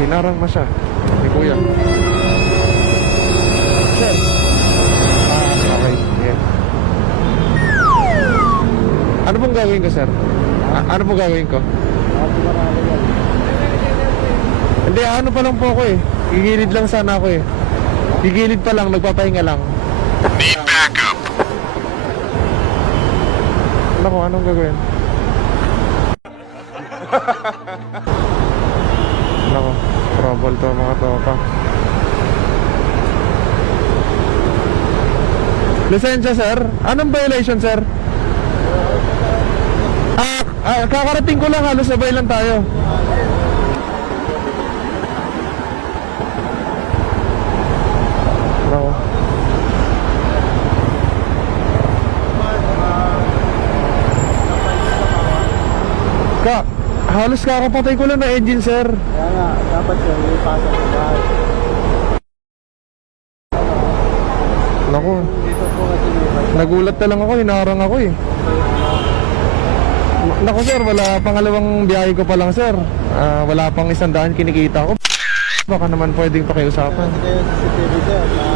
Sinarang na siya ni kuya. Sir. Okay. Yeah. Ano pong gagawin ko, sir? Ano pong gagawin ko? Hindi, ano pa lang po ako eh. Gigilid lang sana ako eh. Gigilid pa lang, nagpapahinga lang. Need backup. Naku, anong gagawin? Naku, trouble to mga tropa. Lisensya, sir? Anong violation, sir? Kakarating ko lang, halos sabay lang tayo. Naku. Halos kakapatay ko lang na engine, sir. Kaya nga, dapat siya ipasok sa bahay. Naku, Dito po kasi may nagulat na lang ako, hinarang ako eh. Naku, sir, wala, pangalawang biyahe ko pa lang, sir. Wala pang 100 kinikita ko. Baka naman pwedeng pakiusapan. kasi kayo sa CCTV sir, na